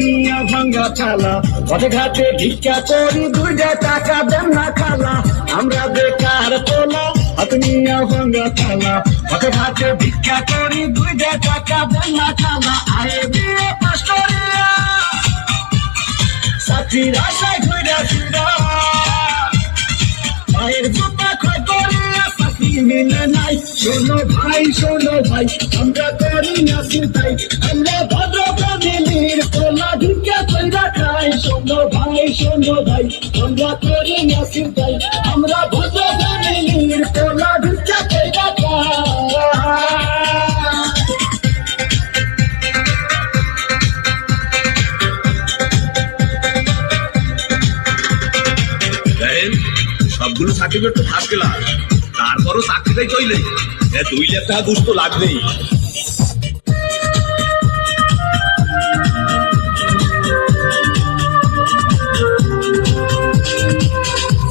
নিয়া ভাঙ্গা থালা, পথে ঘাটে ভিক্ষা করি 2 টাকা দেন না খালা। আমরা বেকার পোলা হাত নিয়া ভাঙ্গা থালা, পথে ঘাটে ভিক্ষা করি 2 টাকা দেন না খালা। আয়ে বিয়ে পাস করিয়া চাকরির আশায় ঘুরা ফিরা, মায়ের জুতা ক্ষয় করিয়া চাকরি মিলে নাই। শোনো ভাই আমরা করি না চিন্তাই, আমরা ভদ্র ফ্যামিলির পোলা ভিক্ষা কইরা খাই। শোনো ভাই আমরা করি না চিন্তাই, আমরা ভদ্র ফ্যামিলির পোলা ভিক্ষা কইরা খাই। সবগুলো সার্টিফিকেট তো ফার্স্ট ক্লাস, তারপরও চাকরিটাই চইলে 2 লাখ টাকা ঘুষ তো লাগবেই।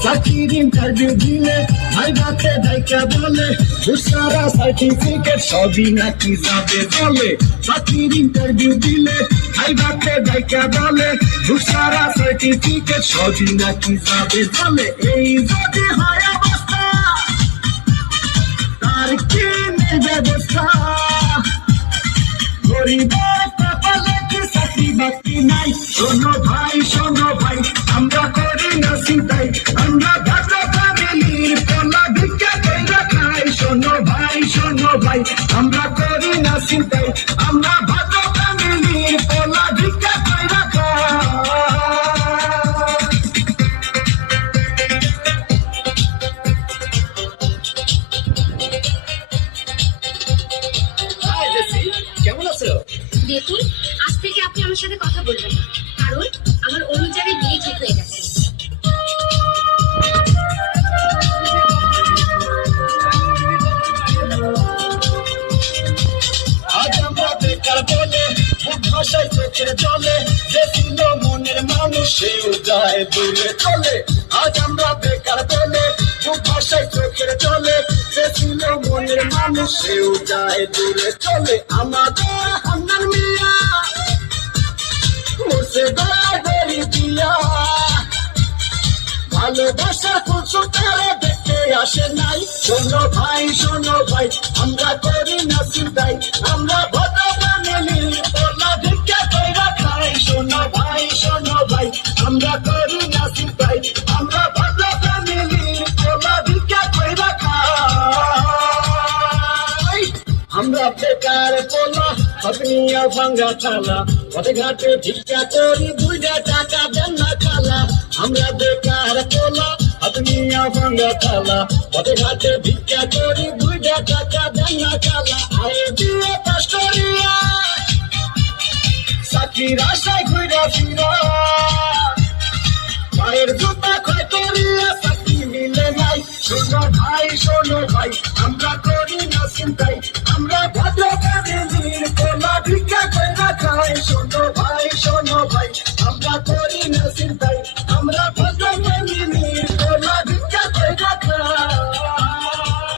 চাকরির ইন্টারভিউ দিলে ভাই বাতে ডাইকা বলে দুসারা সার্টিফিকেট সবই নাকি যাবে বলে। চাকরির ইন্টারভিউ দিলে ভাই বাতে ডাইকা বলে দুসারা সার্টিফিকেট সবই নাকি যাবে বলে। এই যদি হয় অবস্থা তার কি নেই ব্যবস্থা, গরিবের কপালে কি চাকরি বাকরি নাই। শোনো ভাই আমরা করি না চিন্তাই, আমরা ভদ্র ফ্যামিলির পোলা ভিক্ষা কইরা খাই। শোনো ভাই আমরা করি না চিন্তাই, আমরা ভদ্র ফ্যামিলির পোলা ভিক্ষা কইরা খাই। কেমন আছো? দেখুন, আজ থেকে আপনি আমার সাথে কথা বলবেন না, কারণ আমার অনুযায়ী বিয়ে ঠিক হয়ে গেছে। আজ আমরা বেকার বলে মুখ ভাষায় চোখের জলে, যে ছিল মনের মানুষ সেও যায় দূরে চলে। আজ আমরা বেকার বলে মুখ ভাষায় চোখের জলে, যে ছিল মনের মানুষ সেও যায় দূরে চলে। আমাদের হান্নান মিয়া মরছে গড়াগড়ি দিয়া, ভালোবাসার কিছু তারা দেখতে আসে নাই। শোনো ভাই আমরা করি না চিন্তাই, আমরা ভদ্র ফ্যামিলির পোলা ভিক্ষা কইরা খাই। শোনো ভাই আমরা করি না চিন্তাই, আমরা ভদ্র ফ্যামিলির পোলা ভিক্ষা কইরা খাই। আমরা বেকার পোলা হাত নিয়া ভাঙ্গা থালা, পথে ঘাটে ভিক্ষা করি 2 টাকা দেন না খালা। আমরা বেকার পোলা হাত নিয়া ভাঙ্গা থালা, পথে ঘাটে ভিক্ষা করি 2 টাকা দেন না খালা। আয়ে বিয়ে পাস করিয়া চাকরির আশায় ঘুরা ফিরা,